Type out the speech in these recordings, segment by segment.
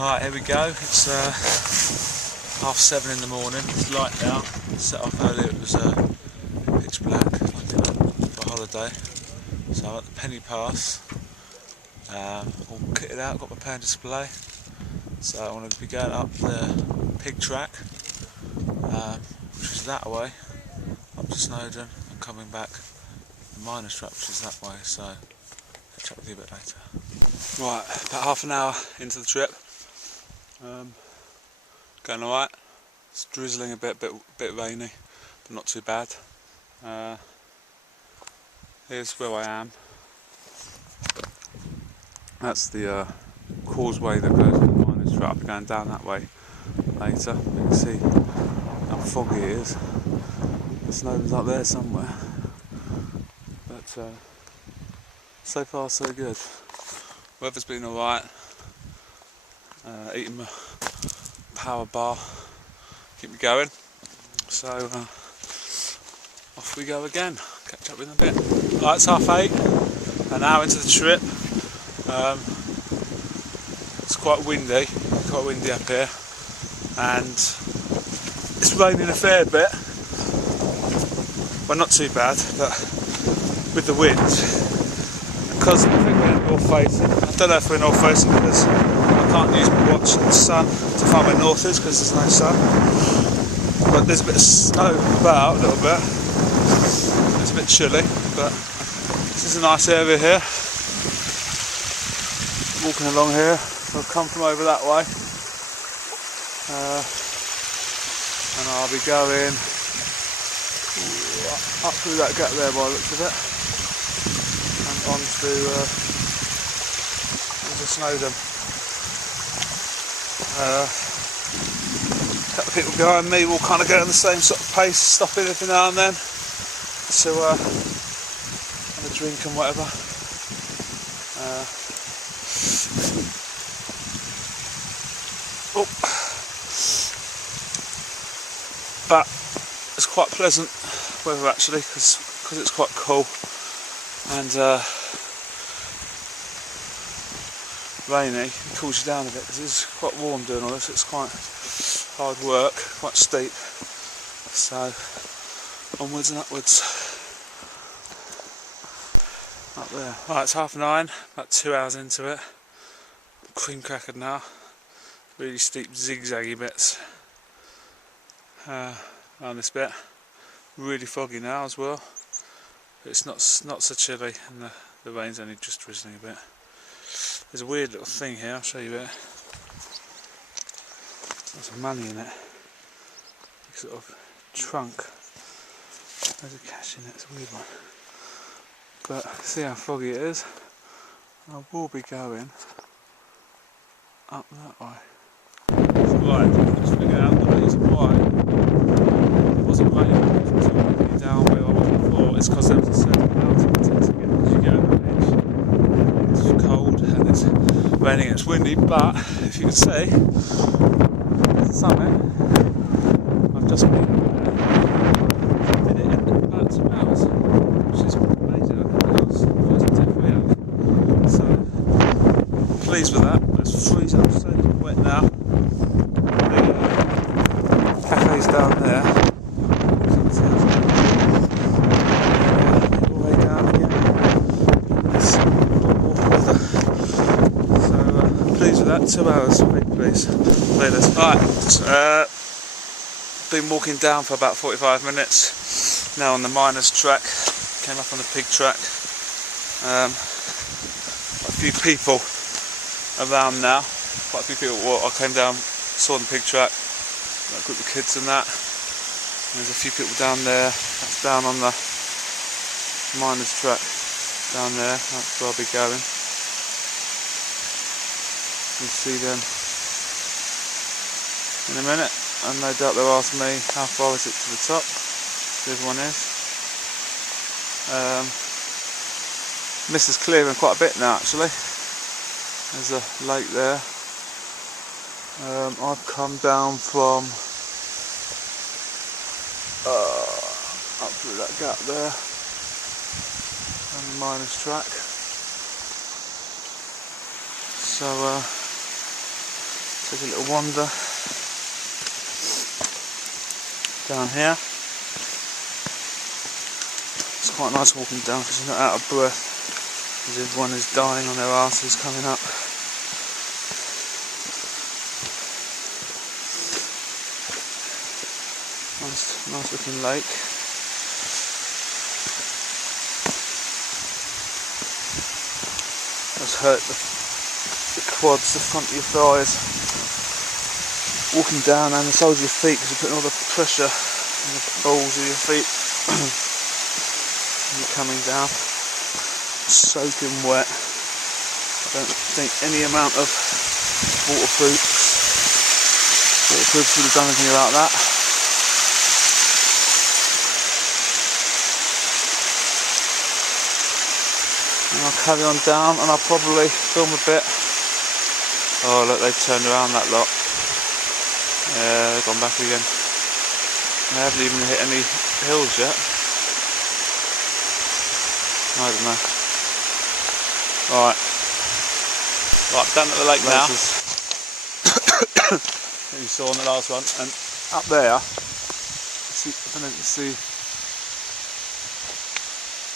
Right, here we go. It's 7:30 in the morning. It's light now. Set off earlier, it was pitch black, like for a holiday. So I'm at the Penny Pass, all kitted out, got my pound display. So I'm going to be going up the Pyg Track, which is that way, up to Snowdon, and coming back the miners track, which is that way. So I'll chat with you a bit later. Right, about half an hour into the trip. Going alright. It's drizzling a bit rainy, but not too bad. Here's where I am. That's the causeway that goes to the miners track. I'll be going down that way later. You can see how foggy it is. The Snowdon's up there somewhere. But so far so good. Weather's been alright. Eating my power bar, keep me going. So off we go again. Catch up with in a bit. Right, it's 8:30, an hour into the trip. It's quite windy up here, and it's raining a fair bit. Well, not too bad, but with the wind. Because I think we're north facing. I don't know if we're north facing because I can't use my watch in the sun to find where north is because there's no sun. But there's a bit of snow about, a little bit. It's a bit chilly, but this is a nice area here. Walking along here, I've come from over that way. And I'll be going up through that gap there by the looks of it. And on to Snowdon. A couple of people behind me will kind of go at the same sort of pace, stopping every now and then to have a drink and whatever. But it's quite pleasant weather actually, because it's quite cool and rainy. It cools you down a bit because it's quite warm doing all this. It's quite hard work, quite steep. So onwards and upwards. Up there. Right, it's 9:30, about 2 hours into it. Cream crackered now. Really steep zigzaggy bits around this bit. Really foggy now as well. But it's not so chilly, and the rain's only just drizzling a bit. There's a weird little thing here, I'll show you it. There's some money in it. Sort of trunk. There's a cash in it, it's a weird one. But see how foggy it is? I will be going up that way. Right, just figured out the reason why it wasn't raining, it was raining down where I was before. It's because there was a certain altitude to get as you get over the edge. It's cold and it's raining and it's windy, but if you can see, there's the summit. I've just been up there. Did it in about 2 hours, which is amazing. I think that was the first attempt we have. So, pleased with that. It's freezing, I'm soaking wet now. The cafe's down there. All the way down again. It's awful weather. So, pleased with that. 2 hours, very pleased. Right, been walking down for about 45 minutes. Now on the miners track. Came up on the Pyg Track. A few people around now. Quite a few people. Well, I came down, saw the Pyg Track. A group of kids and that. And there's a few people down there. That's down on the miners track. Down there. That's where I'll be going. You'll see them in a minute. And no doubt they'll ask me how far is it to the top. So everyone is. Mist is clearing quite a bit now actually. There's a lake there. I've come down from up through that gap there on the miners track. So Take a little wander down here. It's quite nice walking down because you're not out of breath, because everyone is dying on their asses coming up. Nice looking lake. Just hurt the quads, the front of your thighs, walking down, and the soles of your feet, because you're putting all the pressure on the balls of your feet. You're coming down, soaking wet. I don't think any amount of waterproofs would have done anything about that. And I'll carry on down, and I'll probably film a bit. Oh look, they've turned around, that lot. Yeah, they've gone back again. They haven't even hit any hills yet. I don't know. Right, down at the lake now. You saw on the last one, and up there, see, I don't know if you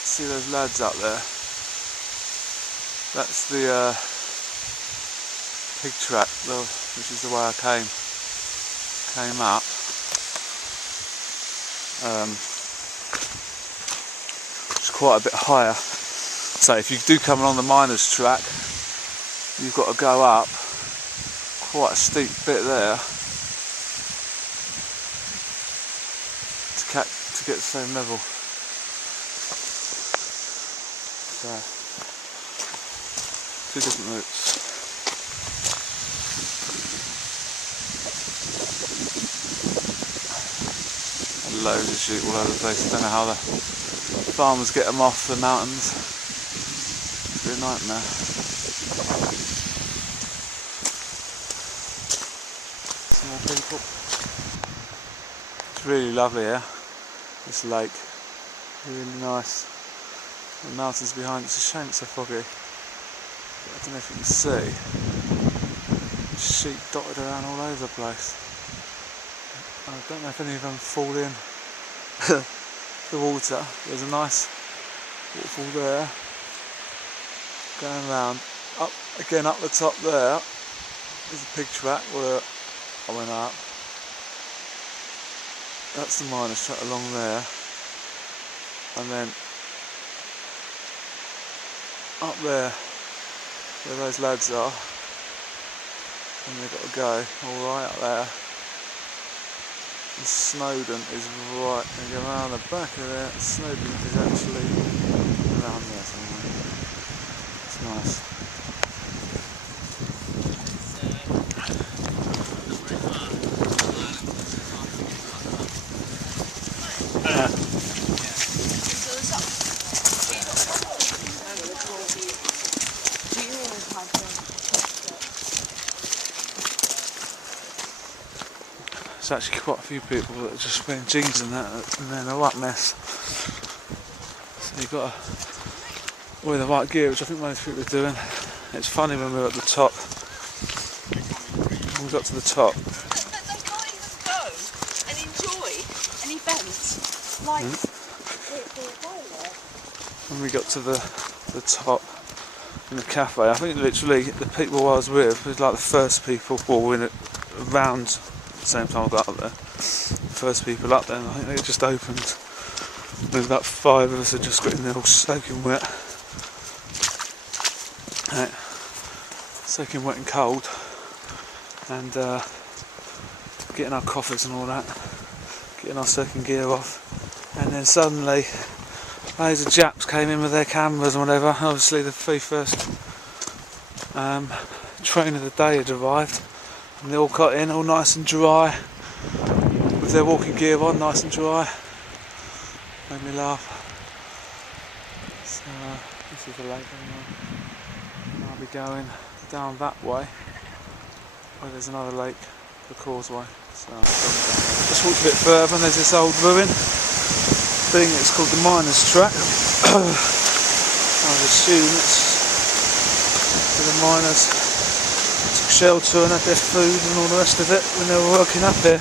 see those lads up there. That's the Pyg Track, which is the way I came up. It's quite a bit higher. So if you do come along the miners' track, you've got to go up quite a steep bit there to get the same level. So, two different routes. Loads of sheep all over the place. I don't know how the farmers get them off the mountains. It's a nightmare. Some more people. It's really lovely here, this lake. Really nice. The mountains behind. It's a shame it's so foggy. I don't know if you can see. Sheep dotted around all over the place. I don't know if any of them fall in the water. There's a nice waterfall there. Going round, up again up the top there is the Pyg Track where I went up. That's the miners' track along there, and then up there where those lads are, and they've got to go all right up there. And Snowdon is right, and go around the back of there. Snowdon is actually around there somewhere. It's nice. There's actually quite a few people that are just wearing jeans and that, and they're in a right mess. So you've got to wear the right gear, which I think most people are doing. It's funny when we were at the top. When we got to the top. They can't even go and enjoy an event like when we got to the top in the cafe, I think literally the people I was with was like the first people, well, in around the same time I got up there, first people up there, and I think they just opened. There's about 5 of us had just got in there all soaking wet. Soaking wet and cold, and getting our coffees and all that, getting our soaking gear off, and then suddenly loads of Japs came in with their cameras and whatever. Obviously the very first train of the day had arrived, and they all got in all nice and dry with their walking gear on, nice and dry. Made me laugh. So this is the lake anyway. I'll be going down that way where there's another lake, the causeway. So just walked a bit further and there's this old ruin thing. It's called the miners' track. I would assume it's for the miners to shelter and had their food and all the rest of it when they were working up here.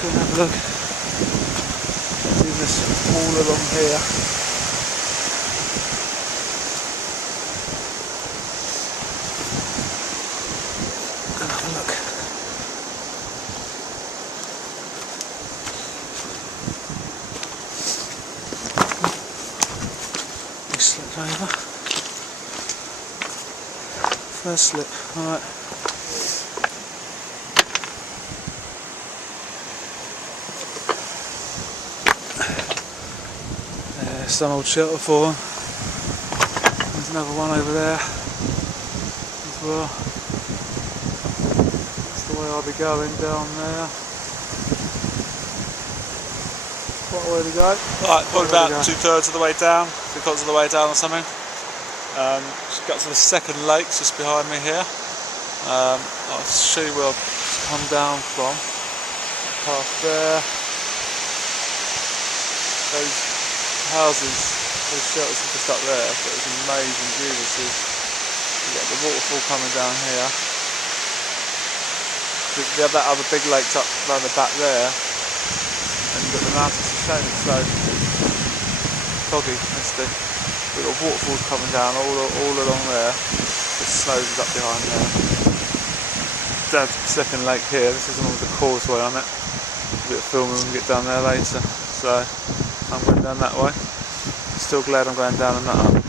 Go and have a look. Do this all along here. Go and have a look. Slip over. First slip, alright. There's some old shelter for them. There's another one over there as well. That's the way I'll be going down there. What way to go? Right, probably about 2/3 of the way down, 3/4 of the way down or something. Just got to the second lake just behind me here. I'll show you where I've come down from. Past there. Those houses, those shelters are just up there, but it's amazing view this is. You've got the waterfall coming down here. You have that other big lake up around the back there. And you've got the mountains to show me, so foggy, misty. We've got waterfalls coming down all along there. The Snowdon is up behind there. Dad's second lake here. This isn't all the causeway on it. A bit of filming when we get down there later. So I'm going down that way. Still glad I'm going down and not up.